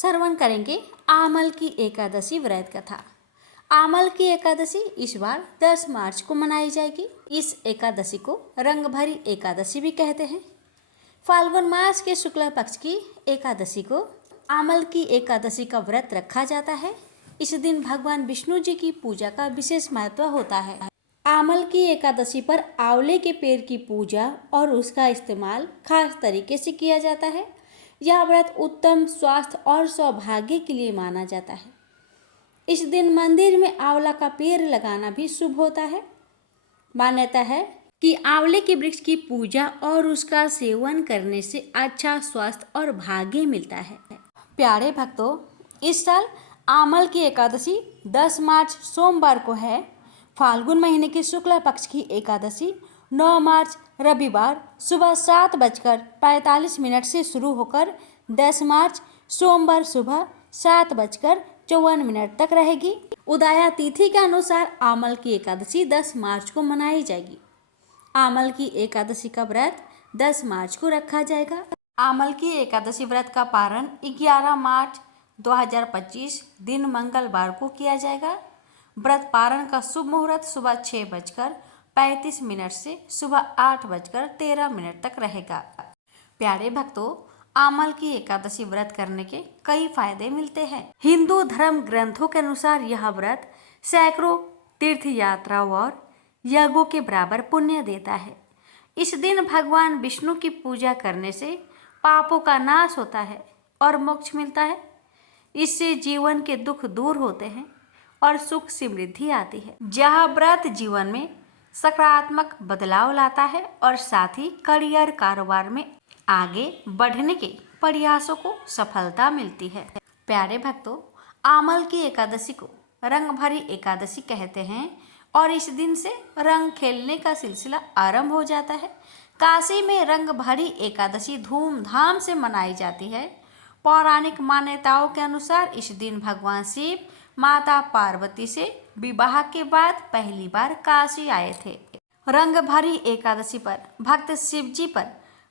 श्रवण करेंगे आमल की एकादशी व्रत कथा। आमल की एकादशी इस बार 10 मार्च को मनाई जाएगी। इस एकादशी को रंग भरी एकादशी भी कहते हैं। फाल्गुन मास के शुक्ल पक्ष की एकादशी को आमल की एकादशी का व्रत रखा जाता है। इस दिन भगवान विष्णु जी की पूजा का विशेष महत्व होता है। आमल की एकादशी पर आंवले के पेड़ की पूजा और उसका इस्तेमाल खास तरीके से किया जाता है। यह व्रत उत्तम स्वास्थ्य और सौभाग्य के लिए माना जाता है। इस दिन मंदिर में आंवला का पेड़ लगाना भी शुभ होता है। मान्यता है कि आंवले के वृक्ष की पूजा और उसका सेवन करने से अच्छा स्वास्थ्य और भाग्य मिलता है। प्यारे भक्तों, इस साल आमल की एकादशी 10 मार्च सोमवार को है। फाल्गुन महीने की शुक्ल पक्ष की एकादशी 9 मार्च रविवार सुबह 7:45 से शुरू होकर 10 मार्च सोमवार सुबह 7:54 तक रहेगी। उदया तिथि के अनुसार आमल की एकादशी 10 मार्च को मनाई जाएगी। आमल की एकादशी का व्रत 10 मार्च को रखा जाएगा। आमल की एकादशी व्रत का पारण 11 मार्च 2025 दिन मंगलवार को किया जाएगा। व्रत पारण का शुभ मुहूर्त सुबह 6:35 से सुबह 8:13 तक रहेगा। प्यारे भक्तों, आमल की एकादशी व्रत करने के कई फायदे मिलते हैं। हिंदू धर्म ग्रंथों के अनुसार यह व्रत सैकड़ों तीर्थ यात्राओं और यज्ञों के बराबर पुण्य देता है। इस दिन भगवान विष्णु की पूजा करने से पापों का नाश होता है और मोक्ष मिलता है। इससे जीवन के दुख दूर होते हैं और सुख समृद्धि आती है। यह व्रत जीवन में सकारात्मक बदलाव लाता है और साथ ही करियर कारोबार में आगे बढ़ने के प्रयासों को सफलता मिलती है। प्यारे भक्तों, आमल की एकादशी को रंग भरी एकादशी कहते हैं और इस दिन से रंग खेलने का सिलसिला आरंभ हो जाता है। काशी में रंग भरी एकादशी धूमधाम से मनाई जाती है। पौराणिक मान्यताओं के अनुसार इस दिन भगवान शिव माता पार्वती से विवाह के बाद पहली बार काशी आए थे। रंग भरी एकादशी पर भक्त शिव जी पर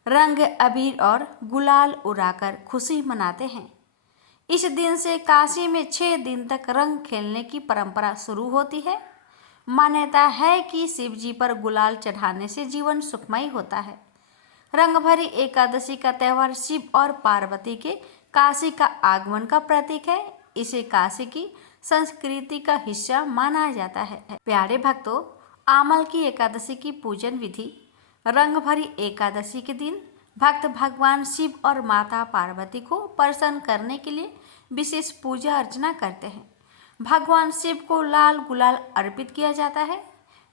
रंग अबीर और गुलाल उड़ाकर खुशी मनाते हैं। इस दिन से काशी में 6 दिन तक रंग खेलने की परंपरा शुरू होती है। मान्यता है कि शिव जी पर गुलाल चढ़ाने से जीवन सुखमय होता है। रंग भरी एकादशी का त्यौहार शिव और पार्वती के काशी का आगमन का प्रतीक है। इसे काशी की संस्कृति का हिस्सा माना जाता है। प्यारे भक्तों, आमल की एकादशी की पूजन विधि। रंग भरी एकादशी के दिन भक्त भगवान शिव और माता पार्वती को प्रसन्न करने के लिए विशेष पूजा अर्चना करते हैं। भगवान शिव को लाल गुलाल अर्पित किया जाता है,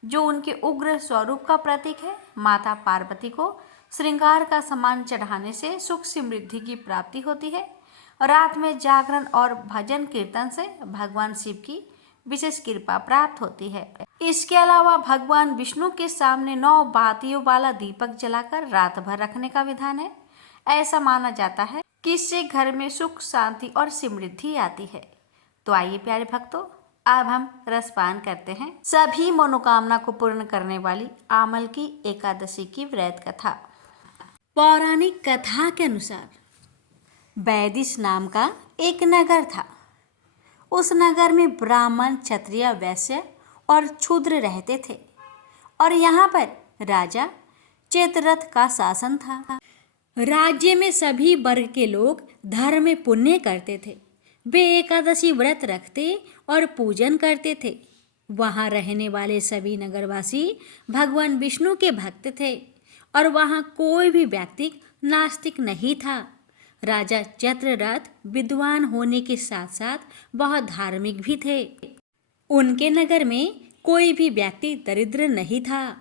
जो उनके उग्र स्वरूप का प्रतीक है। माता पार्वती को श्रृंगार का सामान चढ़ाने से सुख समृद्धि की प्राप्ति होती है। रात में जागरण और भजन कीर्तन से भगवान शिव की विशेष कृपा प्राप्त होती है। इसके अलावा भगवान विष्णु के सामने 9 बातियों वाला दीपक जलाकर रात भर रखने का विधान है। ऐसा माना जाता है कि इससे घर में सुख शांति और समृद्धि आती है। तो आइए प्यारे भक्तों, अब हम रसपान करते हैं सभी मनोकामना को पूर्ण करने वाली आमल की एकादशी की व्रत कथा। पौराणिक कथा के अनुसार वैदिश नाम का एक नगर था। उस नगर में ब्राह्मण, क्षत्रिय, वैश्य और शूद्र रहते थे और यहाँ पर राजा चेतरथ का शासन था। राज्य में सभी वर्ग के लोग धर्म पुण्य करते थे। वे एकादशी व्रत रखते और पूजन करते थे। वहाँ रहने वाले सभी नगरवासी भगवान विष्णु के भक्त थे और वहाँ कोई भी व्यक्ति नास्तिक नहीं था। राजा चेतरथ विद्वान होने के साथ साथ बहुत धार्मिक भी थे। उनके नगर में कोई भी व्यक्ति दरिद्र नहीं था।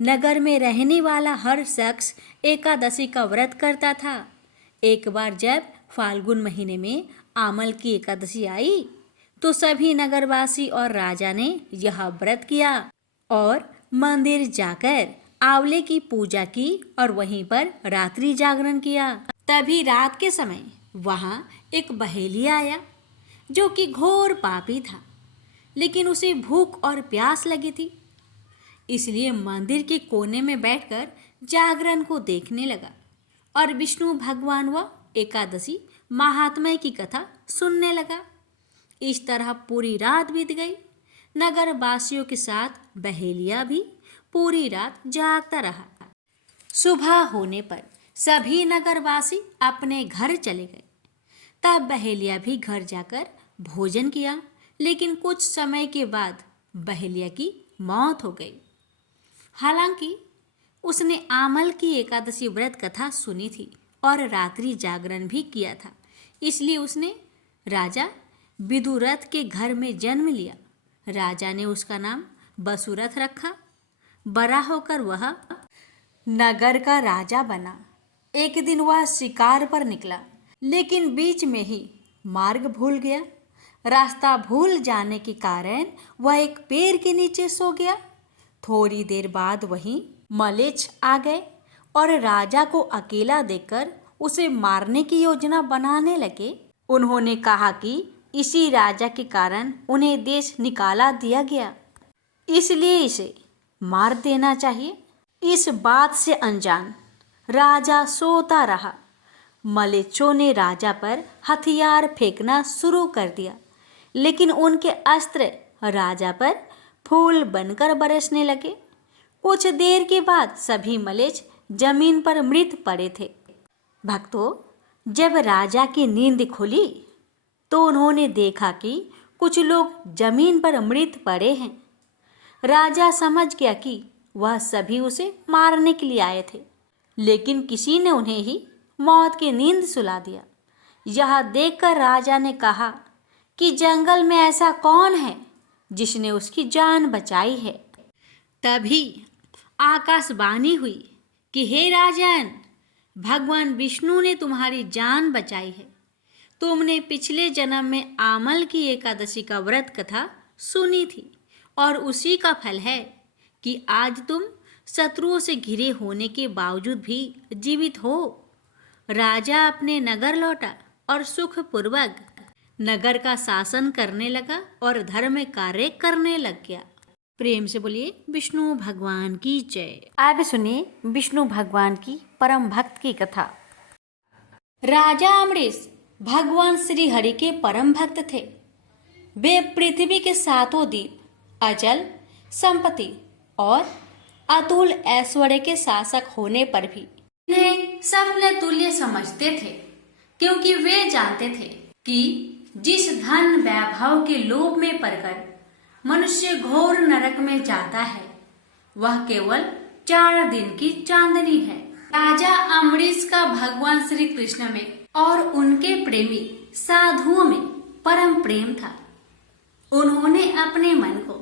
नगर में रहने वाला हर शख्स एकादशी का व्रत करता था। एक बार जब फाल्गुन महीने में आमल की एकादशी आई तो सभी नगरवासी और राजा ने यह व्रत किया और मंदिर जाकर आंवले की पूजा की और वहीं पर रात्रि जागरण किया। तभी रात के समय वहाँ एक बहेलिया आया जो कि घोर पापी था, लेकिन उसे भूख और प्यास लगी थी। इसलिए मंदिर के कोने में बैठकर जागरण को देखने लगा और विष्णु भगवान व एकादशी महात्मा की कथा सुनने लगा। इस तरह पूरी रात बीत गई। नगर वासियों के साथ बहेलिया भी पूरी रात जागता रहा। सुबह होने पर सभी नगरवासी अपने घर चले गए। तब बहेलिया भी घर जाकर भोजन किया, लेकिन कुछ समय के बाद बहेलिया की मौत हो गई। हालांकि उसने आमल की एकादशी व्रत कथा सुनी थी और रात्रि जागरण भी किया था, इसलिए उसने राजा विदुरथ के घर में जन्म लिया। राजा ने उसका नाम वसुरथ रखा। बड़ा होकर वह नगर का राजा बना। एक दिन वह शिकार पर निकला, लेकिन बीच में ही मार्ग भूल गया। रास्ता भूल जाने के कारण वह एक पेड़ के नीचे सो गया। थोड़ी देर बाद वहीं मलेच्छ आ गए और राजा को अकेला देखकर उसे मारने की योजना बनाने लगे। उन्होंने कहा कि इसी राजा के कारण उन्हें देश निकाला दिया गया, इसलिए इसे मार देना चाहिए। इस बात से अनजान राजा सोता रहा। मलेच्छों ने राजा पर हथियार फेंकना शुरू कर दिया, लेकिन उनके अस्त्र राजा पर फूल बनकर बरसने लगे। कुछ देर के बाद सभी मलेच्छ जमीन पर मृत पड़े थे। भक्तों, जब राजा की नींद खुली तो उन्होंने देखा कि कुछ लोग जमीन पर मृत पड़े हैं। राजा समझ गया कि वह सभी उसे मारने के लिए आए थे, लेकिन किसी ने उन्हें ही मौत की नींद सुला दिया। यह देखकर राजा ने कहा कि जंगल में ऐसा कौन है जिसने उसकी जान बचाई है। तभी आकाशवाणी हुई कि हे राजन, भगवान विष्णु ने तुम्हारी जान बचाई है। तुमने पिछले जन्म में आमल की एकादशी का व्रत कथा सुनी थी और उसी का फल है कि आज तुम शत्रुओं से घिरे होने के बावजूद भी जीवित हो। राजा अपने नगर लौटा और सुखपूर्वक नगर का शासन करने लगा और धर्म कार्य करने लग गया। प्रेम से बोलिए विष्णु भगवान की जय। अब सुनिए विष्णु भगवान की परम भक्त की कथा। राजा अम्बरीश भगवान श्री हरि के परम भक्त थे। वे पृथ्वी के सातों द्वीप, अचल संपत्ति और अतुल ऐश्वर्य के शासक होने पर भी इन्हें सपने तुल्य समझते थे, क्योंकि वे जानते थे कि जिस धन वैभव के लोभ में पड़कर मनुष्य घोर नरक में जाता है, वह केवल 4 दिन की चांदनी है। राजा अम्बरीश का भगवान श्री कृष्ण में और उनके प्रेमी साधुओं में परम प्रेम था। उन्होंने अपने मन को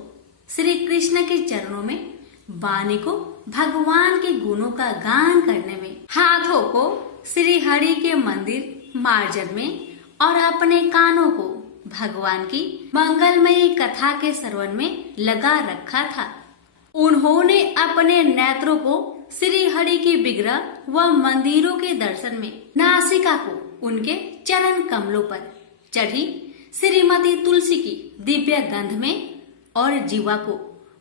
श्री कृष्ण के चरणों में, वाणी को भगवान के गुणों का गान करने में, हाथों को श्री हरि के मंदिर मार्जन में और अपने कानों को भगवान की मंगलमयी कथा के श्रवण में लगा रखा था। उन्होंने अपने नेत्रों को श्री हरि के विग्रह व मंदिरों के दर्शन में, नासिका को उनके चरण कमलों पर चढ़ी श्रीमती तुलसी की दिव्य गंध में और जीवा को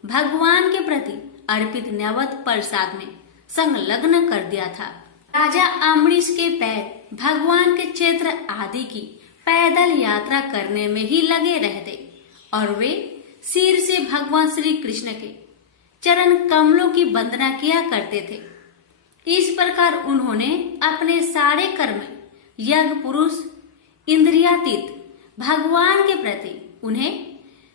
भगवान के प्रति अर्पित नैवेद्य प्रसाद में संलग्न कर दिया था। राजा अम्बरीश के पैर भगवान के क्षेत्र आदि की पैदल यात्रा करने में ही लगे रहते और वे सिर से भगवान श्री कृष्ण के चरण कमलों की वंदना किया करते थे। इस प्रकार उन्होंने अपने सारे कर्म यज्ञ पुरुष इंद्रियातीत भगवान के प्रति उन्हें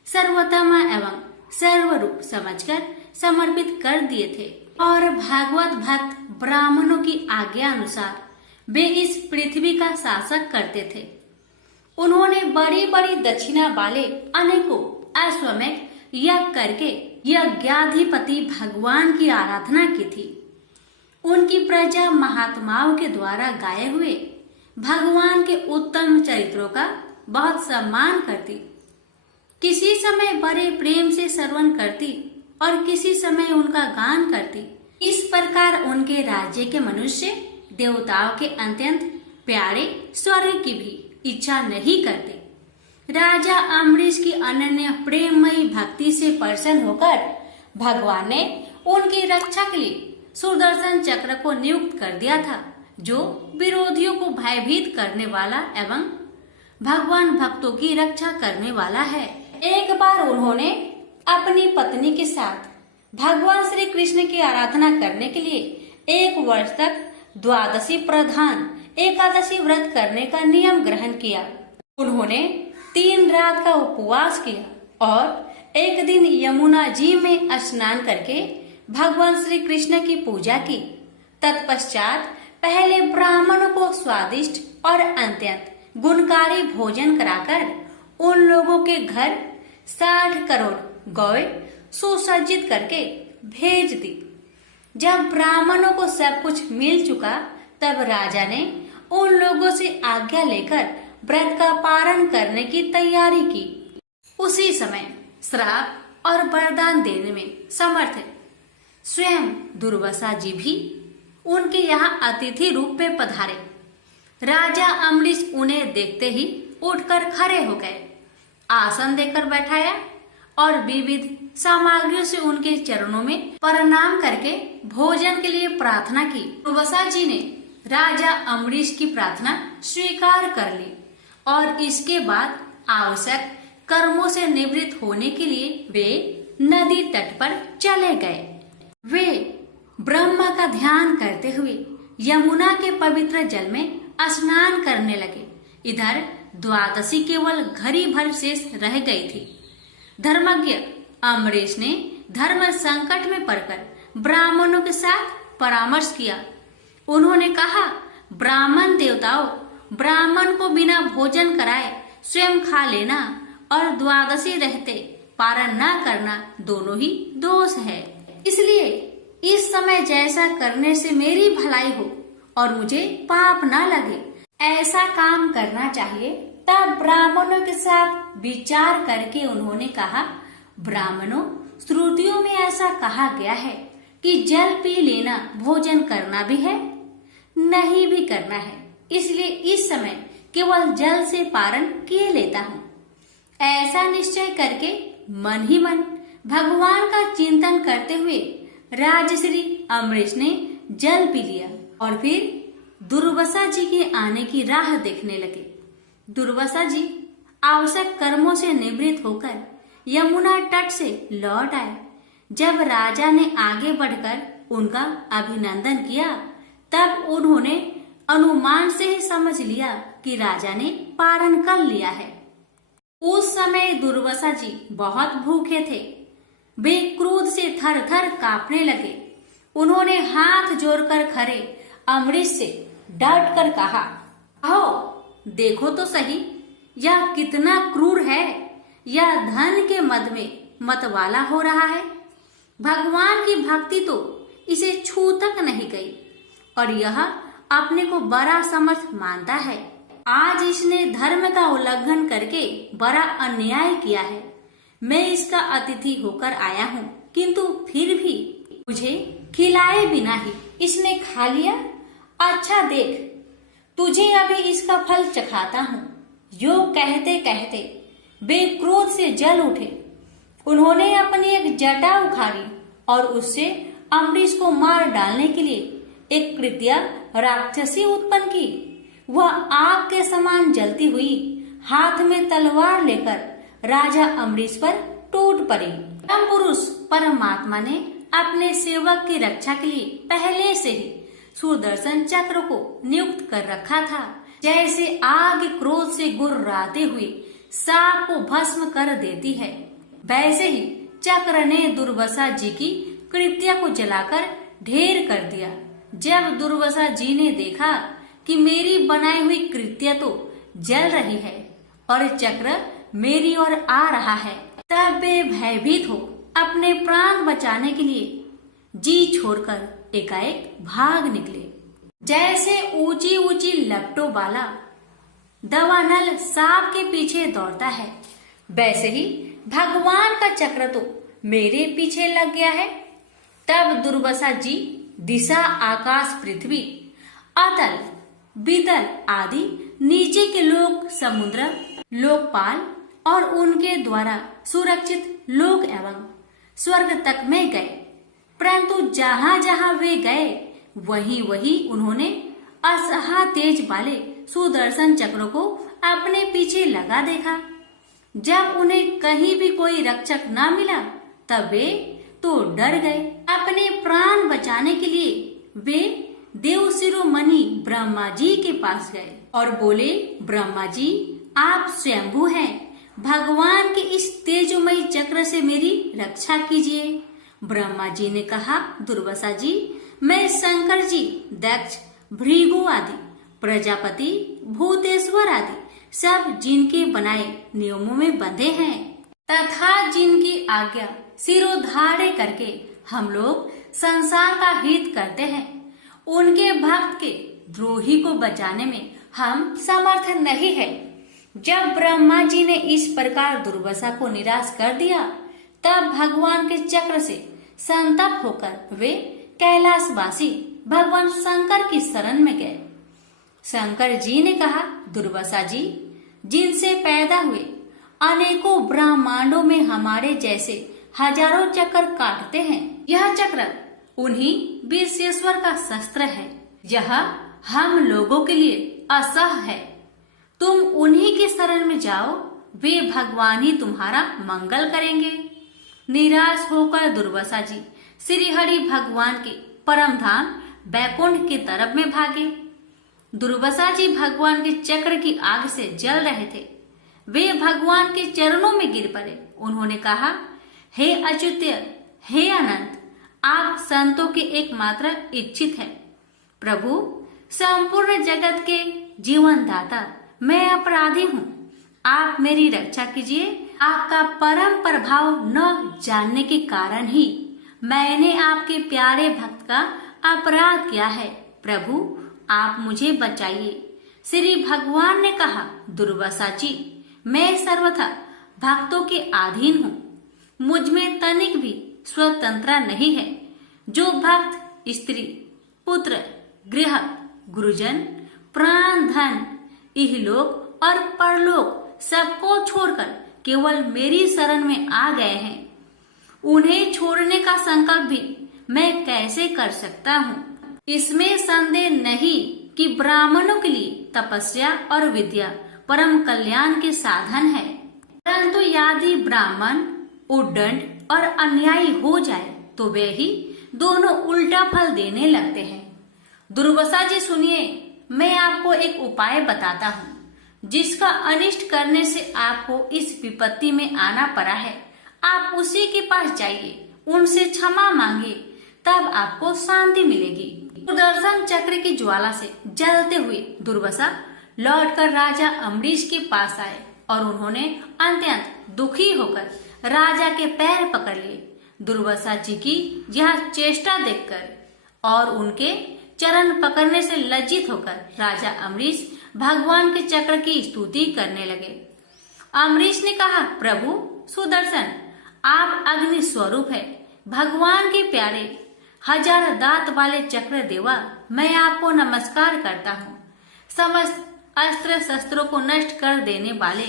सर्वोत्तम एवं सर्वरूप समझकर समर्पित कर दिए थे और भागवत भक्त ब्राह्मणों की आज्ञा अनुसार वे इस पृथ्वी का शासक करते थे। उन्होंने बड़ी बड़ी दक्षिणा वाले अनेकों अश्वमेध यज्ञ करके यज्ञाधिपति भगवान की आराधना की थी। उनकी प्रजा महात्माओं के द्वारा गाए हुए भगवान के उत्तम चरित्रों का बहुत सम्मान करती, किसी समय बड़े प्रेम से श्रवण करती और किसी समय उनका गान करती। इस प्रकार उनके राज्य के मनुष्य देवताओं के अत्यंत प्यारे स्वर्ग की भी इच्छा नहीं करते। राजा अम्बरीश की अनन्य प्रेममयी भक्ति से प्रसन्न होकर भगवान ने उनकी रक्षा के लिए सुदर्शन चक्र को नियुक्त कर दिया था, जो विरोधियों को भयभीत करने वाला एवं भगवान भक्तों की रक्षा करने वाला है। एक बार उन्होंने अपनी पत्नी के साथ भगवान श्री कृष्ण की आराधना करने के लिए 1 वर्ष तक द्वादशी प्रधान एकादशी व्रत करने का नियम ग्रहण किया। उन्होंने 3 रात का उपवास किया और एक दिन यमुना जी में स्नान करके भगवान श्री कृष्ण की पूजा की। तत्पश्चात पहले ब्राह्मणों को स्वादिष्ट और अत्यंत गुणकारी भोजन कराकर उन लोगों के घर 60 करोड़ गौएं सुसज्जित करके भेज दी। जब ब्राह्मणों को सब कुछ मिल चुका तब राजा ने उन लोगों से आज्ञा लेकर व्रत का पारण करने की तैयारी की। उसी समय श्राप और वरदान देने में समर्थ स्वयं दुर्वासा जी भी उनके यहाँ अतिथि रूप में पधारे। राजा अम्बरीश उन्हें देखते ही उठकर खड़े हो गए, आसन देकर बैठाया और विविध सामग्रियों से उनके चरणों में प्रणाम करके भोजन के लिए प्रार्थना की। दुर्वासा जी ने राजा अम्बरीश की प्रार्थना स्वीकार कर ली और इसके बाद आवश्यक कर्मों से निवृत्त होने के लिए वे नदी तट पर चले गए। वे ब्रह्मा का ध्यान करते हुए यमुना के पवित्र जल में स्नान करने लगे। इधर द्वादशी केवल घड़ी भर शेष रह गई थी। धर्मज्ञ अम्बरीश ने धर्म संकट में पड़कर ब्राह्मणों के साथ परामर्श किया। उन्होंने कहा, ब्राह्मण देवताओं, ब्राह्मण को बिना भोजन कराए स्वयं खा लेना और द्वादशी रहते पारण न करना दोनों ही दोष है। इसलिए इस समय जैसा करने से मेरी भलाई हो और मुझे पाप न लगे ऐसा काम करना चाहिए। तब ब्राह्मणों के साथ विचार करके उन्होंने कहा, ब्राह्मणों, श्रुतियों में ऐसा कहा गया है कि जल पी लेना भोजन करना भी है, नहीं भी करना है। इसलिए इस समय केवल जल से पारण किए लेता हूँ। ऐसा निश्चय करके मन ही मन भगवान का चिंतन करते हुए राजश्री अम्बरीश ने जल पी लिया और फिर दुर्वासा जी के आने की राह देखने लगे। दुर्वासा जी आवश्यक कर्मों से निवृत्त होकर यमुना तट से लौट आए। जब राजा ने आगे बढ़कर उनका अभिनंदन किया तब उन्होंने अनुमान से ही समझ लिया कि राजा ने पारण कर लिया है। उस समय दुर्वासा जी बहुत भूखे थे। वे क्रोध से थर थर कांपने लगे। उन्होंने हाथ जोड़कर खड़े अम्बरीश से डट कर कहा, आओ देखो तो सही, यह कितना क्रूर है। यह धन के मद में मतवाला हो रहा है। भगवान की भक्ति तो इसे छू तक नहीं गई और यह अपने को बड़ा समर्थ मानता है। आज इसने धर्म का उल्लंघन करके बड़ा अन्याय किया है। मैं इसका अतिथि होकर आया हूँ, किंतु फिर भी मुझे खिलाए बिना ही इसने खा लिया। अच्छा देख, तुझे अभी इसका फल चखाता हूँ। यो कहते कहते वे क्रोध से जल उठे। उन्होंने अपनी एक जटा उखाड़ी और उससे अम्बरीश को मार डालने के लिए एक कृत्या राक्षसी उत्पन्न की। वह आग के समान जलती हुई हाथ में तलवार लेकर राजा अम्बरीश पर टूट पड़ी। परम पुरुष परमात्मा ने अपने सेवक की रक्षा के लिए पहले से ही सुदर्शन चक्र को नियुक्त कर रखा था। जैसे आग क्रोध से गुर्राते हुए सांप को भस्म कर देती है, वैसे ही चक्र ने दुर्वासा जी की कृत्या को जलाकर ढेर कर दिया। जब दुर्वासा जी ने देखा कि मेरी बनाई हुई कृत्या तो जल रही है और चक्र मेरी ओर आ रहा है, तब वे भयभीत हो अपने प्राण बचाने के लिए जी छोड़कर एकाएक भाग निकले। जैसे ऊंची ऊंची लपटों वाला दवानल सांप के पीछे दौड़ता है, वैसे ही भगवान का चक्र तो मेरे पीछे लग गया है। तब दुर्वासा जी दिशा, आकाश, पृथ्वी, अतल, वितल आदि नीचे के लोक, समुद्र, लोकपाल और उनके द्वारा सुरक्षित लोक एवं स्वर्ग तक में गए। परंतु जहाँ जहाँ वे गए वहीं वहीं उन्होंने असहा तेज वाले सुदर्शन चक्र को अपने पीछे लगा देखा। जब उन्हें कहीं भी कोई रक्षक न मिला तब वे तो डर गए। अपने प्राण बचाने के लिए वे देव शिरोमणि ब्रह्मा जी के पास गए और बोले, ब्रह्मा जी, आप स्वयंभू हैं, भगवान के इस तेजोमयी चक्र से मेरी रक्षा कीजिए। ब्रह्मा जी ने कहा, दुर्वासा जी, मैं शंकर जी, दक्ष, भृगु आदि, प्रजापति, भूतेश्वर आदि सब जिनके बनाए नियमों में बंधे हैं तथा जिनकी आज्ञा सिरोधार्य करके हम लोग संसार का हित करते हैं, उनके भक्त के द्रोही को बचाने में हम समर्थ नहीं है। जब ब्रह्मा जी ने इस प्रकार दुर्वासा को निराश कर दिया तब भगवान के चक्र से संतप्त होकर वे कैलाशवासी भगवान शंकर की शरण में गए। शंकर जी ने कहा, दुर्वासा जी, जिनसे पैदा हुए अनेकों ब्रह्मांडों में हमारे जैसे हजारों चक्र काटते हैं, यह चक्र उन्हीं विश्वेश्वर का शस्त्र है। यह हम लोगों के लिए असह है। तुम उन्हीं की शरण में जाओ, वे भगवान ही तुम्हारा मंगल करेंगे। निराश होकर दुर्वासा जी श्री हरि भगवान के परम धाम बैकुंठ की तरफ में भागे। दुर्वासा जी भगवान के चक्र की आग से जल रहे थे। वे भगवान के चरणों में गिर पड़े। उन्होंने कहा, हे अच्युत्य, हे अनंत, आप संतों के एकमात्र इच्छित हैं। प्रभु, संपूर्ण जगत के जीवन दाता, मैं अपराधी हूँ, आप मेरी रक्षा कीजिए। आपका परम प्रभाव न जानने के कारण ही मैंने आपके प्यारे भक्त का अपराध किया है। प्रभु, आप मुझे बचाइए। श्री भगवान ने कहा, दुर्वासा जी, मैं सर्वथा भक्तों के अधीन हूँ, मुझ में तनिक भी स्वतंत्रता नहीं है। जो भक्त स्त्री, पुत्र, गृह, गुरुजन, प्राण, धन, इहलोक और परलोक सबको छोड़कर केवल मेरी शरण में आ गए हैं, उन्हें छोड़ने का संकल्प भी मैं कैसे कर सकता हूँ। इसमें संदेह नहीं कि ब्राह्मणों के लिए तपस्या और विद्या परम कल्याण के साधन है, परंतु यदि ब्राह्मण उद्दंड और अन्यायी हो जाए तो वे ही दोनों उल्टा फल देने लगते हैं। दुर्वासा जी सुनिए, मैं आपको एक उपाय बताता हूँ जिसका अनिष्ट करने से आपको इस विपत्ति में आना पड़ा है। आप उसी के पास जाइए, उनसे क्षमा मांगिए, तब आपको शांति मिलेगी। सुदर्शन चक्र की ज्वाला से जलते हुए दुर्वासा लौटकर राजा अम्बरीश के पास आए और उन्होंने अत्यंत दुखी होकर राजा के पैर पकड़ लिए। दुर्वासा जी की यह चेष्टा देखकर और उनके चरण पकड़ने से लज्जित होकर राजा अम्बरीश भगवान के चक्र की स्तुति करने लगे। अम्बरीश ने कहा, प्रभु सुदर्शन, आप अग्नि स्वरूप है, भगवान के प्यारे, हजार दांत वाले चक्र देवा, मैं आपको नमस्कार करता हूँ। समस्त अस्त्र शस्त्रों को नष्ट कर देने वाले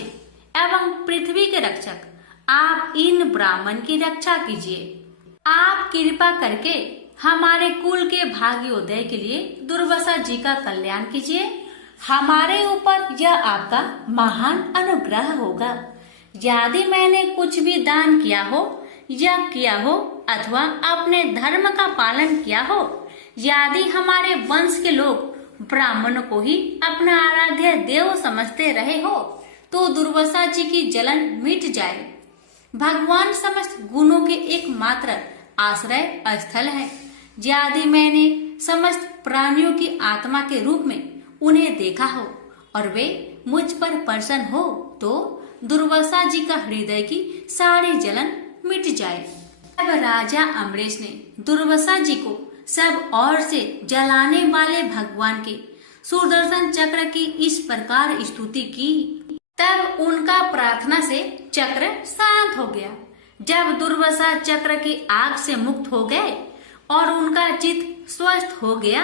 एवं पृथ्वी के रक्षक, आप इन ब्राह्मण की रक्षा कीजिए। आप कृपा करके हमारे कुल के भाग्योदय के लिए दुर्वासा जी का कल्याण कीजिए। हमारे ऊपर यह आपका महान अनुग्रह होगा। यदि मैंने कुछ भी दान किया हो या किया हो अथवा अपने धर्म का पालन किया हो, यदि हमारे वंश के लोग ब्राह्मणों को ही अपना आराध्य देव समझते रहे हो तो दुर्वासा जी की जलन मिट जाए। भगवान समस्त गुणों के एकमात्र आश्रय स्थल है। यदि मैंने समस्त प्राणियों की आत्मा के रूप में उन्हें देखा हो और वे मुझ पर प्रसन्न हो तो दुर्वासा जी का हृदय की सारी जलन मिट जाए। अब राजा अम्बरीश ने दुर्वासा जी को सब ओर से जलाने वाले भगवान के सुदर्शन चक्र की इस प्रकार स्तुति की। तब उनका प्रार्थना से चक्र शांत हो गया। जब दुर्वासा चक्र की आग से मुक्त हो गए और उनका चित्त स्वस्थ हो गया,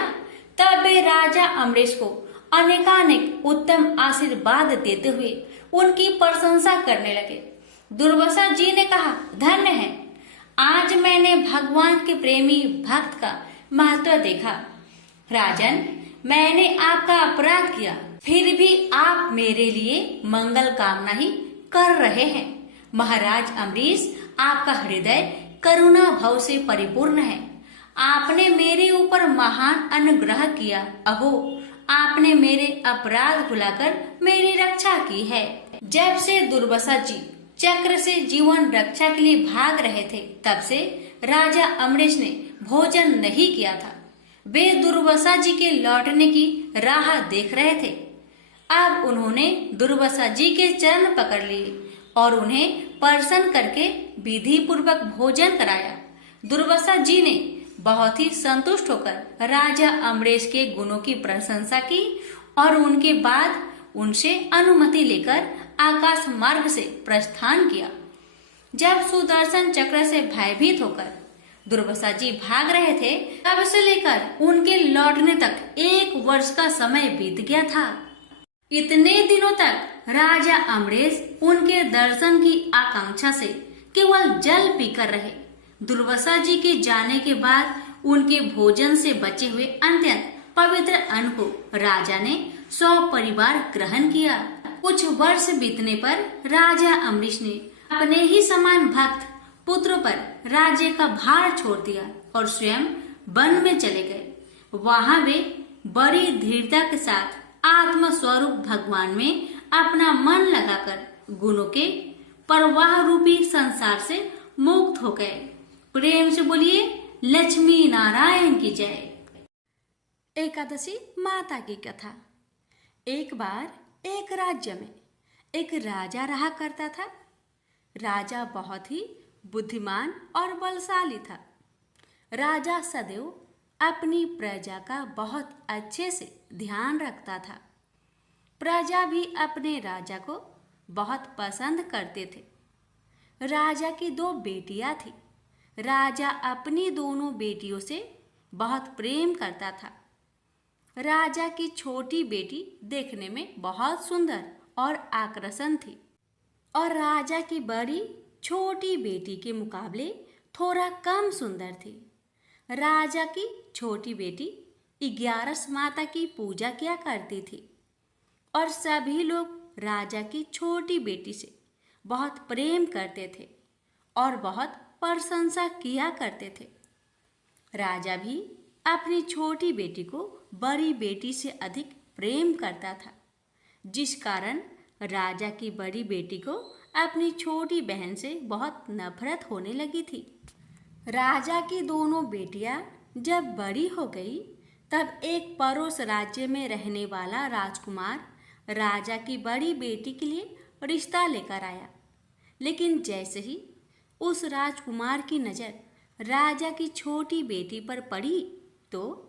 तब वे राजा अम्बरीश को अनेकानेक उत्तम आशीर्वाद देते हुए उनकी प्रशंसा करने लगे। दुर्वासा जी ने कहा, धन्य है, आज मैंने भगवान के प्रेमी भक्त का महत्व देखा। राजन, मैंने आपका अपराध किया, फिर भी आप मेरे लिए मंगल कामना ही कर रहे हैं। महाराज अम्बरीश, आपका हृदय करुणा भाव से परिपूर्ण है। आपने मेरे ऊपर महान अनुग्रह किया। अहो, आपने मेरे अपराध भुलाकर मेरी रक्षा की है। जब से दुर्वासा जी चक्र से जीवन रक्षा के लिए भाग रहे थे, तब से राजा अम्बरीश ने भोजन नहीं किया था। वे दुर्वासा जी के लौटने की राह देख रहे थे। अब उन्होंने दुर्वासा जी के चरण पकड़ लिए और उन्हें प्रसन्न करके विधि पूर्वक भोजन कराया। दुर्वासा जी ने बहुत ही संतुष्ट होकर राजा अम्बरीश के गुणों की प्रशंसा की और उनके बाद उनसे अनुमति लेकर आकाश मार्ग से प्रस्थान किया। जब सुदर्शन चक्र से भयभीत होकर दुर्वासा जी भाग रहे थे, तब से लेकर उनके लौटने तक 1 वर्ष का समय बीत गया था। इतने दिनों तक राजा अम्बरीश उनके दर्शन की आकांक्षा से केवल जल पीकर रहे। दुर्वासा जी के जाने के बाद उनके भोजन से बचे हुए अत्यंत पवित्र अन्न को राजा ने सपरिवार ग्रहण किया। कुछ वर्ष बीतने पर राजा अम्बरीश ने अपने ही समान भक्त पुत्र पर राज्य का भार छोड़ दिया और स्वयं वन में चले गए। वहां वे बड़ी दृढ़ता के साथ आत्म स्वरूप भगवान में अपना मन लगाकर गुणों के प्रवाह रूपी संसार से मुक्त हो गए। प्रेम से बोलिए लक्ष्मी नारायण की जय। एकादशी माता की कथा। एक बार एक राज्य में एक राजा रहा करता था। राजा बहुत ही बुद्धिमान और बलशाली था। राजा सदैव अपनी प्रजा का बहुत अच्छे से ध्यान रखता था। प्रजा भी अपने राजा को बहुत पसंद करते थे। राजा की 2 बेटियां थी। राजा अपनी दोनों बेटियों से बहुत प्रेम करता था। राजा की छोटी बेटी देखने में बहुत सुंदर और आकर्षण थी और राजा की बड़ी छोटी बेटी के मुकाबले थोड़ा कम सुंदर थी। राजा की छोटी बेटी 11 माता की पूजा किया करती थी और सभी लोग राजा की छोटी बेटी से बहुत प्रेम करते थे और बहुत प्रशंसा किया करते थे। राजा भी अपनी छोटी बेटी को बड़ी बेटी से अधिक प्रेम करता था, जिस कारण राजा की बड़ी बेटी को अपनी छोटी बहन से बहुत नफरत होने लगी थी। राजा की दोनों बेटियां जब बड़ी हो गई, तब एक पड़ोस राज्य में रहने वाला राजकुमार राजा की बड़ी बेटी के लिए रिश्ता लेकर आया। लेकिन जैसे ही उस राजकुमार की नज़र राजा की छोटी बेटी पर पड़ी, तो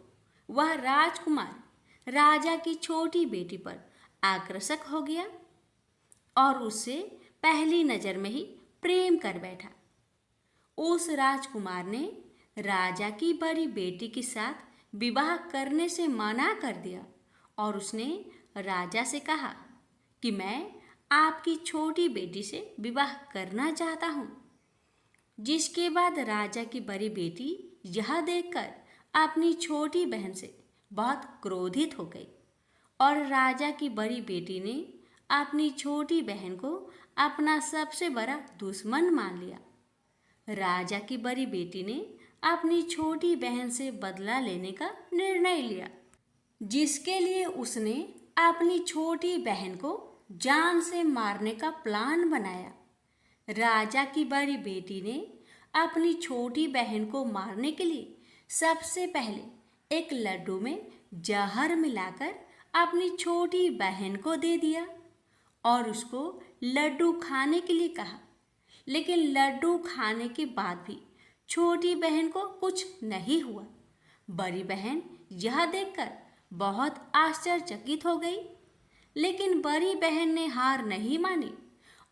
वह राजकुमार राजा की छोटी बेटी पर आकर्षक हो गया और उससे पहली नज़र में ही प्रेम कर बैठा। उस राजकुमार ने राजा की बड़ी बेटी के साथ विवाह करने से मना कर दिया और उसने राजा से कहा कि मैं आपकी छोटी बेटी से विवाह करना चाहता हूँ। जिसके बाद राजा की बड़ी बेटी यह देखकर अपनी छोटी बहन से बहुत क्रोधित हो गई और राजा की बड़ी बेटी ने अपनी छोटी बहन को अपना सबसे बड़ा दुश्मन मान लिया। राजा की बड़ी बेटी ने अपनी छोटी बहन से बदला लेने का निर्णय लिया, जिसके लिए उसने अपनी छोटी बहन को जान से मारने का प्लान बनाया। राजा की बड़ी बेटी ने अपनी छोटी बहन को मारने के लिए सबसे पहले एक लड्डू में जहर मिलाकर अपनी छोटी बहन को दे दिया और उसको लड्डू खाने के लिए कहा। लेकिन लड्डू खाने के बाद भी छोटी बहन को कुछ नहीं हुआ। बड़ी बहन यह देखकर बहुत आश्चर्यचकित हो गई, लेकिन बड़ी बहन ने हार नहीं मानी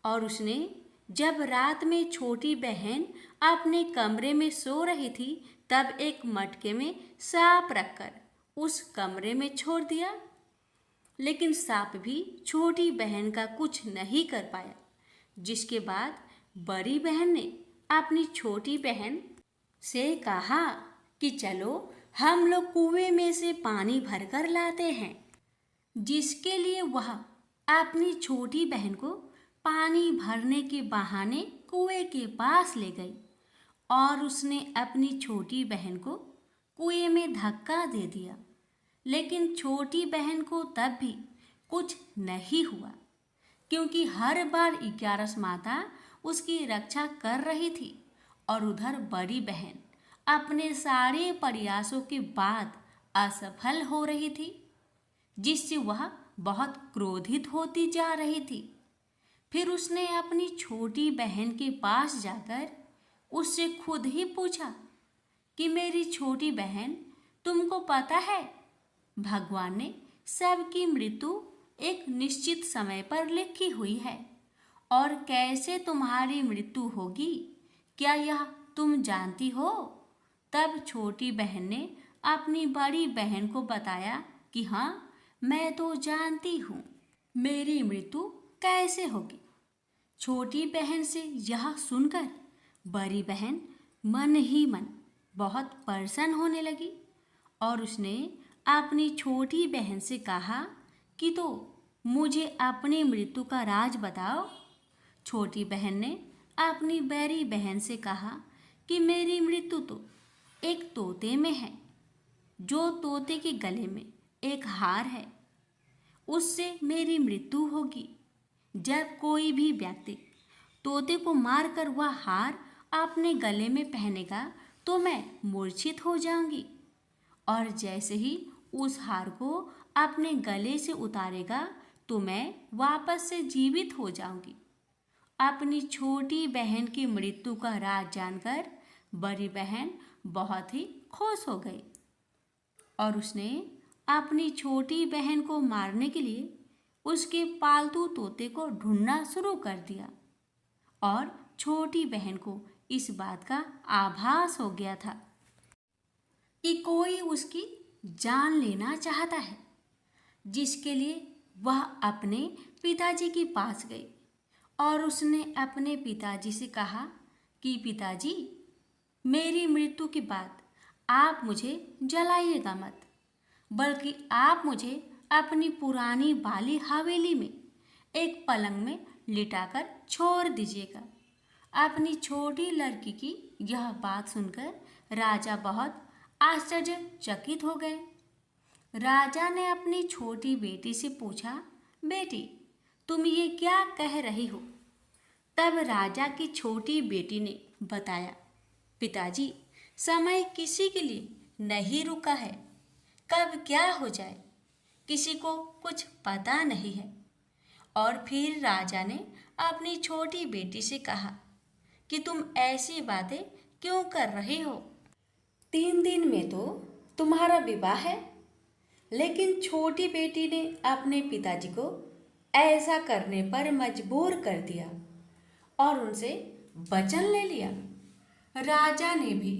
और उसने जब रात में छोटी बहन अपने कमरे में सो रही थी, तब एक मटके में सांप रखकर उस कमरे में छोड़ दिया। लेकिन सांप भी छोटी बहन का कुछ नहीं कर पाया, जिसके बाद बड़ी बहन ने अपनी छोटी बहन से कहा कि चलो हम लोग कुएं में से पानी भरकर लाते हैं। जिसके लिए वह अपनी छोटी बहन को पानी भरने के बहाने कुएं के पास ले गई और उसने अपनी छोटी बहन को कुएं में धक्का दे दिया। लेकिन छोटी बहन को तब भी कुछ नहीं हुआ, क्योंकि हर बार 11 माता उसकी रक्षा कर रही थी और उधर बड़ी बहन अपने सारे प्रयासों के बाद असफल हो रही थी, जिससे वह बहुत क्रोधित होती जा रही थी। फिर उसने अपनी छोटी बहन के पास जाकर उससे खुद ही पूछा कि मेरी छोटी बहन, तुमको पता है भगवान ने सबकी मृत्यु एक निश्चित समय पर लिखी हुई है और कैसे तुम्हारी मृत्यु होगी, क्या यह तुम जानती हो? तब छोटी बहन ने अपनी बड़ी बहन को बताया कि हाँ, मैं तो जानती हूँ मेरी मृत्यु कैसे होगी। छोटी बहन से यह सुनकर बड़ी बहन मन ही मन बहुत प्रसन्न होने लगी और उसने अपनी छोटी बहन से कहा कि तो मुझे अपनी मृत्यु का राज बताओ। छोटी बहन ने अपनी बड़ी बहन से कहा कि मेरी मृत्यु तो एक तोते में है, जो तोते के गले में एक हार है, उससे मेरी मृत्यु होगी। जब कोई भी व्यक्ति तोते को मारकर वह हार अपने गले में पहनेगा तो मैं मूर्छित हो जाऊंगी, और जैसे ही उस हार को अपने गले से उतारेगा तो मैं वापस से जीवित हो जाऊंगी। अपनी छोटी बहन की मृत्यु का राज जानकर बड़ी बहन बहुत ही खुश हो गई और उसने अपनी छोटी बहन को मारने के लिए उसके पालतू तोते को ढूंढना शुरू कर दिया और छोटी बहन को इस बात का आभास हो गया था कि कोई उसकी जान लेना चाहता है, जिसके लिए वह अपने पिताजी के पास गई और उसने अपने पिताजी से कहा कि पिताजी, मेरी मृत्यु के बाद आप मुझे जलाइएगा मत, बल्कि आप मुझे अपनी पुरानी वाली हवेली में एक पलंग में लिटाकर छोड़ दीजिएगा। अपनी छोटी लड़की की यह बात सुनकर राजा बहुत आश्चर्यचकित हो गए। राजा ने अपनी छोटी बेटी से पूछा, बेटी, तुम ये क्या कह रही हो? तब राजा की छोटी बेटी ने बताया, पिताजी, समय किसी के लिए नहीं रुका है, कब क्या हो जाए किसी को कुछ पता नहीं है। और फिर राजा ने अपनी छोटी बेटी से कहा कि तुम ऐसी बातें क्यों कर रही हो? 3 दिन में तो तुम्हारा विवाह है। लेकिन छोटी बेटी ने अपने पिताजी को ऐसा करने पर मजबूर कर दिया और उनसे वचन ले लिया। राजा ने भी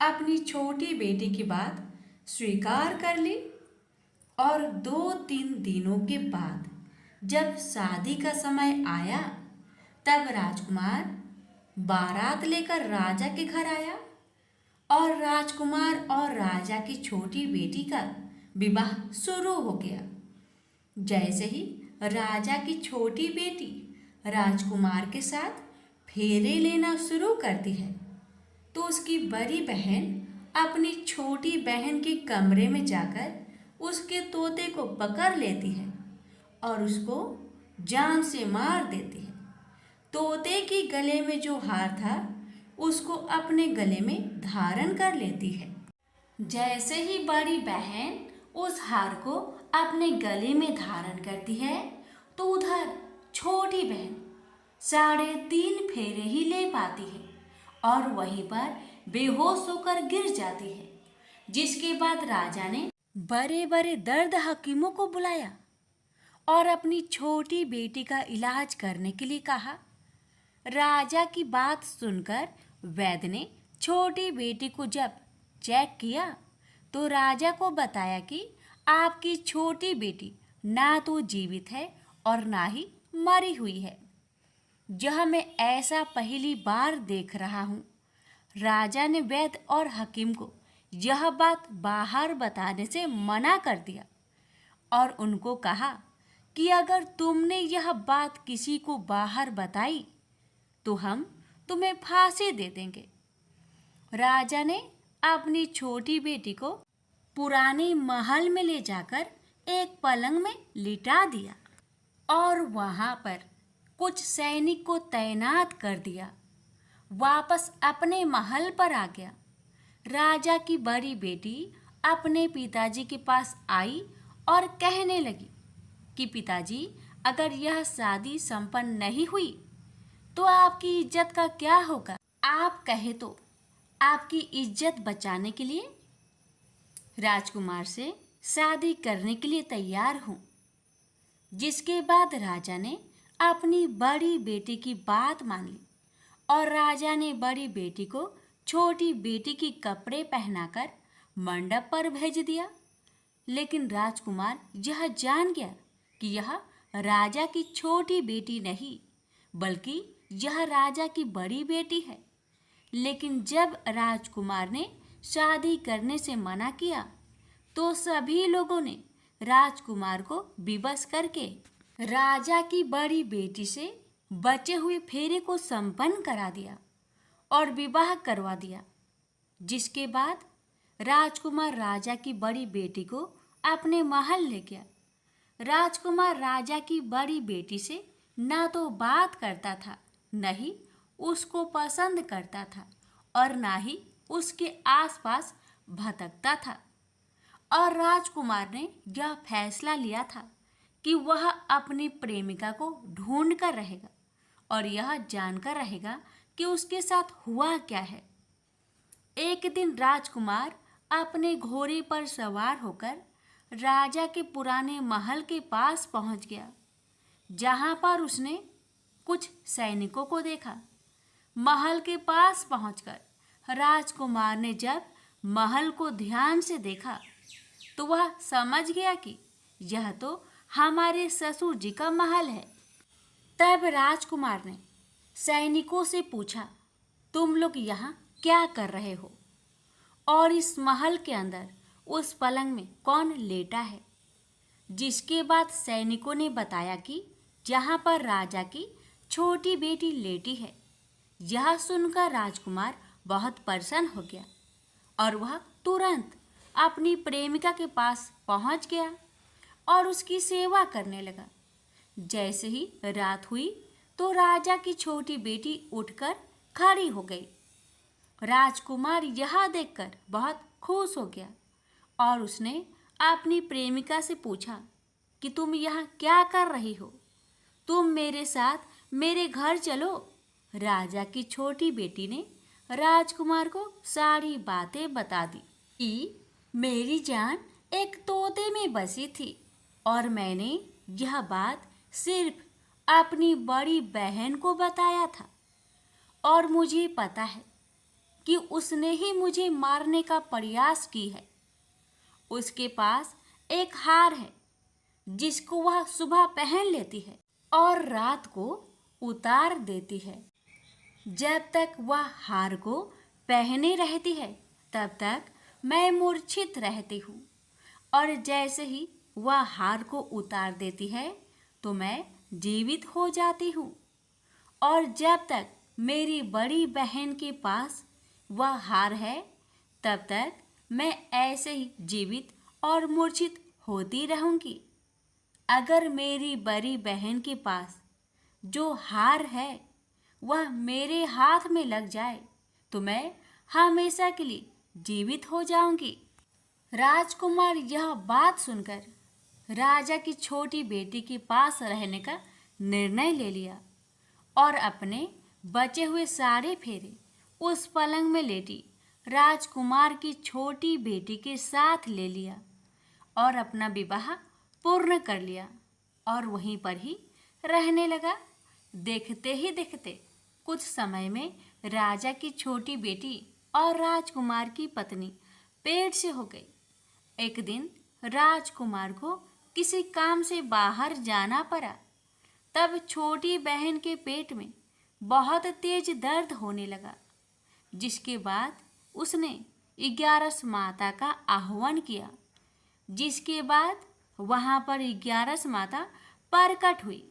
अपनी छोटी बेटी की बात स्वीकार कर ली और 2-3 दिनों के बाद जब शादी का समय आया तब राजकुमार बारात लेकर राजा के घर आया और राजकुमार और राजा की छोटी बेटी का विवाह शुरू हो गया। जैसे ही राजा की छोटी बेटी राजकुमार के साथ फेरे लेना शुरू करती है तो उसकी बड़ी बहन अपनी छोटी बहन के कमरे में जाकर उसके तोते को पकड़ लेती है और उसको जान से मार देती है। तोते के गले में जो हार था उसको अपने गले में धारण कर लेती है। जैसे ही बड़ी बहन उस हार को अपने गले में धारण करती है तो उधर छोटी बहन 3.5 फेरे ही ले पाती है और वहीं पर बेहोश होकर गिर जाती है। जिसके बाद राजा ने बड़े बड़े दर्द हकीमों को बुलाया और अपनी छोटी बेटी का इलाज करने के लिए कहा। राजा की बात सुनकर वैद्य ने छोटी बेटी को जब चेक किया तो राजा को बताया कि आपकी छोटी बेटी ना तो जीवित है और ना ही मरी हुई है। यह मैं ऐसा पहली बार देख रहा हूँ। राजा ने वैद्य और हकीम को यह बात बाहर बताने से मना कर दिया और उनको कहा कि अगर तुमने यह बात किसी को बाहर बताई तो हम तुम्हें फांसी दे देंगे। राजा ने अपनी छोटी बेटी को पुराने महल में ले जाकर एक पलंग में लिटा दिया और वहां पर कुछ सैनिक को तैनात कर दिया। वापस अपने महल पर आ गया। राजा की बड़ी बेटी अपने पिताजी के पास आई और कहने लगी कि पिताजी, अगर यह शादी संपन्न नहीं हुई तो आपकी इज्जत का क्या होगा? आप कहे तो आपकी इज्जत बचाने के लिए राजकुमार से शादी करने के लिए तैयार हूँ। जिसके बाद राजा ने अपनी बड़ी बेटी की बात मान ली और राजा ने बड़ी बेटी को छोटी बेटी की कपड़े पहनाकर मंडप पर भेज दिया। लेकिन राजकुमार यह जान गया कि यह राजा की छोटी बेटी नहीं बल्कि यह राजा की बड़ी बेटी है। लेकिन जब राजकुमार ने शादी करने से मना किया तो सभी लोगों ने राजकुमार को विवश करके राजा की बड़ी बेटी से बचे हुए फेरे को संपन्न करा दिया और विवाह करवा दिया। जिसके बाद राजकुमार राजा की बड़ी बेटी को अपने महल ले गया। राजकुमार राजा की बड़ी बेटी से ना तो बात करता था, न ही उसको पसंद करता था और ना ही उसके आसपास भटकता था। और राजकुमार ने यह फैसला लिया था कि वह अपनी प्रेमिका को ढूंढ कर रहेगा और यह जानकर रहेगा कि उसके साथ हुआ क्या है। एक दिन राजकुमार अपने घोड़े पर सवार होकर राजा के पुराने महल के पास पहुंच गया, जहां पर उसने कुछ सैनिकों को देखा। महल के पास पहुंचकर राजकुमार ने जब महल को ध्यान से देखा तो वह समझ गया कि यह तो हमारे ससुर जी का महल है। तब राजकुमार ने सैनिकों से पूछा, तुम लोग यहाँ क्या कर रहे हो और इस महल के अंदर उस पलंग में कौन लेटा है? जिसके बाद सैनिकों ने बताया कि जहाँ पर राजा की छोटी बेटी लेटी है। यह सुनकर राजकुमार बहुत प्रसन्न हो गया और वह तुरंत अपनी प्रेमिका के पास पहुंच गया और उसकी सेवा करने लगा। जैसे ही रात हुई तो राजा की छोटी बेटी उठकर खड़ी हो गई। राजकुमार यह देखकर बहुत खुश हो गया और उसने अपनी प्रेमिका से पूछा कि तुम यहाँ क्या कर रही हो? तुम मेरे साथ मेरे घर चलो। राजा की छोटी बेटी ने राजकुमार को सारी बातें बता दी कि मेरी जान एक तोते में बसी थी और मैंने यह बात सिर्फ अपनी बड़ी बहन को बताया था और मुझे पता है कि उसने ही मुझे मारने का प्रयास की है। उसके पास एक हार है जिसको वह सुबह पहन लेती है और रात को उतार देती है। जब तक वह हार को पहने रहती है तब तक मैं मूर्छित रहती हूँ और जैसे ही वह हार को उतार देती है तो मैं जीवित हो जाती हूँ। और जब तक मेरी बड़ी बहन के पास वह हार है तब तक मैं ऐसे ही जीवित और मूर्छित होती रहूँगी। अगर मेरी बड़ी बहन के पास जो हार है वह मेरे हाथ में लग जाए तो मैं हमेशा के लिए जीवित हो जाऊंगी। राजकुमार यह बात सुनकर राजा की छोटी बेटी के पास रहने का निर्णय ले लिया और अपने बचे हुए सारे फेरे उस पलंग में लेटी राजकुमार की छोटी बेटी के साथ ले लिया और अपना विवाह पूर्ण कर लिया और वहीं पर ही रहने लगा। देखते ही देखते कुछ समय में राजा की छोटी बेटी और राजकुमार की पत्नी पेट से हो गई। एक दिन राजकुमार को किसी काम से बाहर जाना पड़ा। तब छोटी बहन के पेट में बहुत तेज दर्द होने लगा, जिसके बाद उसने ग्यारस माता का आह्वान किया, जिसके बाद वहाँ पर 11 माता प्रकट हुई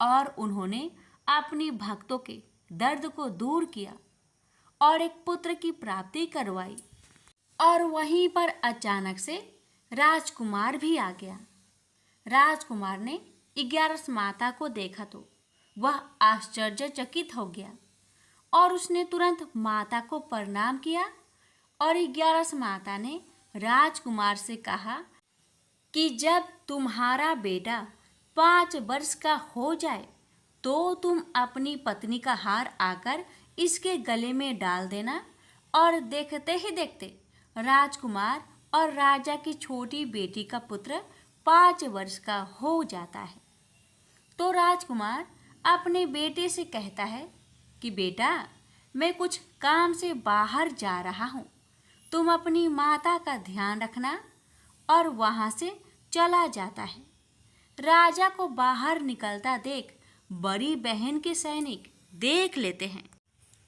और उन्होंने अपनी भक्तों के दर्द को दूर किया और एक पुत्र की प्राप्ति करवाई। और वहीं पर अचानक से राजकुमार भी आ गया। राजकुमार ने 11 माता को देखा तो वह आश्चर्यचकित हो गया और उसने तुरंत माता को प्रणाम किया। और 11 माता ने राजकुमार से कहा कि जब तुम्हारा बेटा 5 वर्ष का हो जाए तो तुम अपनी पत्नी का हार आकर इसके गले में डाल देना। और देखते ही देखते राजकुमार और राजा की छोटी बेटी का पुत्र 5 वर्ष का हो जाता है। तो राजकुमार अपने बेटे से कहता है कि बेटा, मैं कुछ काम से बाहर जा रहा हूँ, तुम अपनी माता का ध्यान रखना। और वहाँ से चला जाता है। राजा को बाहर निकलता देख बड़ी बहन के सैनिक देख लेते हैं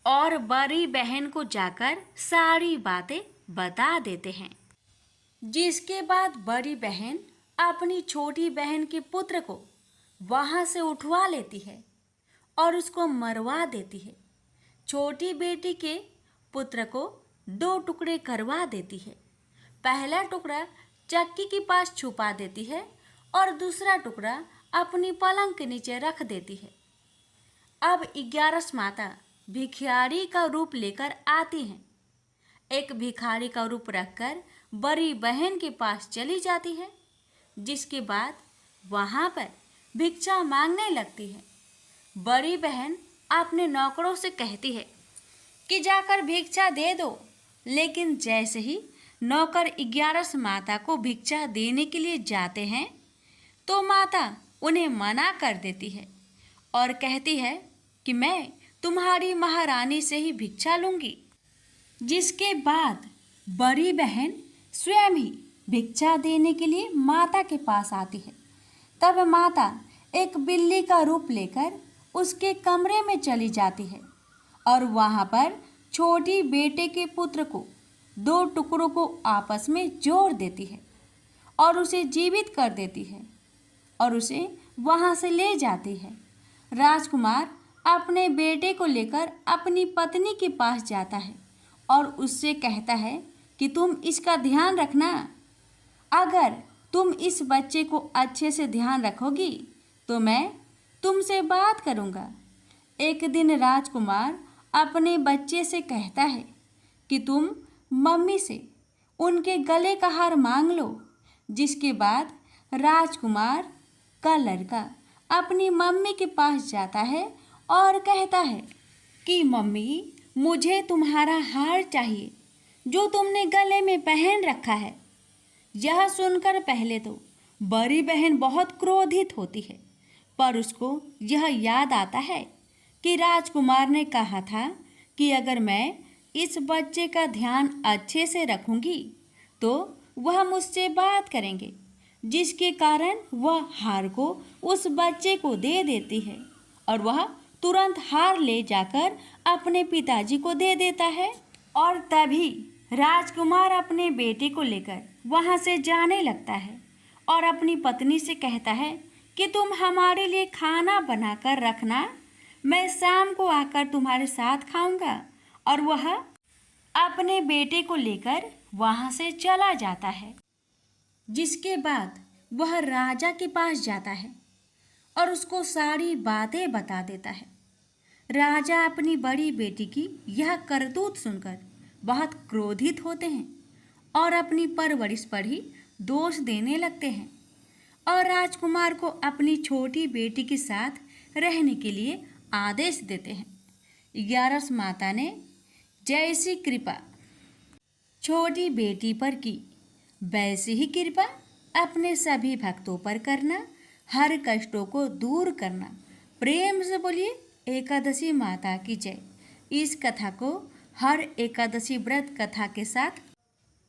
और बड़ी बहन को जाकर सारी बातें बता देते हैं, जिसके बाद बड़ी बहन अपनी छोटी बहन के पुत्र को वहाँ से उठवा लेती है और उसको मरवा देती है। छोटी बेटी के पुत्र को 2 टुकड़े करवा देती है। पहला टुकड़ा चक्की के पास छुपा देती है और दूसरा टुकड़ा अपनी पलंग के नीचे रख देती है। अब 11 माता भिखारी का रूप लेकर आती हैं। एक भिखारी का रूप रखकर बड़ी बहन के पास चली जाती है, जिसके बाद वहाँ पर भिक्षा मांगने लगती है। बड़ी बहन अपने नौकरों से कहती है कि जाकर भिक्षा दे दो, लेकिन जैसे ही नौकर 11 माता को भिक्षा देने के लिए जाते हैं तो माता उन्हें मना कर देती है और कहती है कि मैं तुम्हारी महारानी से ही भिक्षा लूँगी। जिसके बाद बड़ी बहन स्वयं ही भिक्षा देने के लिए माता के पास आती है। तब माता एक बिल्ली का रूप लेकर उसके कमरे में चली जाती है और वहाँ पर छोटी बेटे के पुत्र को 2 टुकड़ों को आपस में जोड़ देती है और उसे जीवित कर देती है और उसे वहाँ से ले जाती है। राजकुमार अपने बेटे को लेकर अपनी पत्नी के पास जाता है और उससे कहता है कि तुम इसका ध्यान रखना। अगर तुम इस बच्चे को अच्छे से ध्यान रखोगी तो मैं तुमसे बात करूँगा। एक दिन राजकुमार अपने बच्चे से कहता है कि तुम मम्मी से उनके गले का हार मांग लो। जिसके बाद राजकुमार का लड़का अपनी मम्मी के पास जाता है और कहता है कि मम्मी, मुझे तुम्हारा हार चाहिए जो तुमने गले में पहन रखा है। यह सुनकर पहले तो बड़ी बहन बहुत क्रोधित होती है, पर उसको यह याद आता है कि राजकुमार ने कहा था कि अगर मैं इस बच्चे का ध्यान अच्छे से रखूंगी तो वह मुझसे बात करेंगे, जिसके कारण वह हार को उस बच्चे को दे देती है और वह तुरंत हार ले जाकर अपने पिताजी को दे देता है। और तभी राजकुमार अपने बेटे को लेकर वहाँ से जाने लगता है और अपनी पत्नी से कहता है कि तुम हमारे लिए खाना बनाकर रखना, मैं शाम को आकर तुम्हारे साथ खाऊंगा। और वह अपने बेटे को लेकर वहाँ से चला जाता है। जिसके बाद वह राजा के पास जाता है और उसको सारी बातें बता देता है। राजा अपनी बड़ी बेटी की यह करतूत सुनकर बहुत क्रोधित होते हैं और अपनी परवरिश पर ही दोष देने लगते हैं और राजकुमार को अपनी छोटी बेटी के साथ रहने के लिए आदेश देते हैं। 11 माता ने जैसी कृपा छोटी बेटी पर की, वैसी ही कृपा अपने सभी भक्तों पर करना, हर कष्टों को दूर करना। प्रेम से बोलिए एकादशी माता की जय। इस कथा को हर एकादशी व्रत कथा के साथ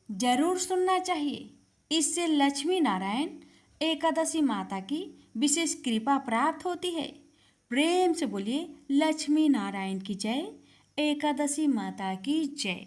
जरूर सुनना चाहिए। इससे लक्ष्मी नारायण एकादशी माता की विशेष कृपा प्राप्त होती है। प्रेम से बोलिए लक्ष्मी नारायण की जय, एकादशी माता की जय।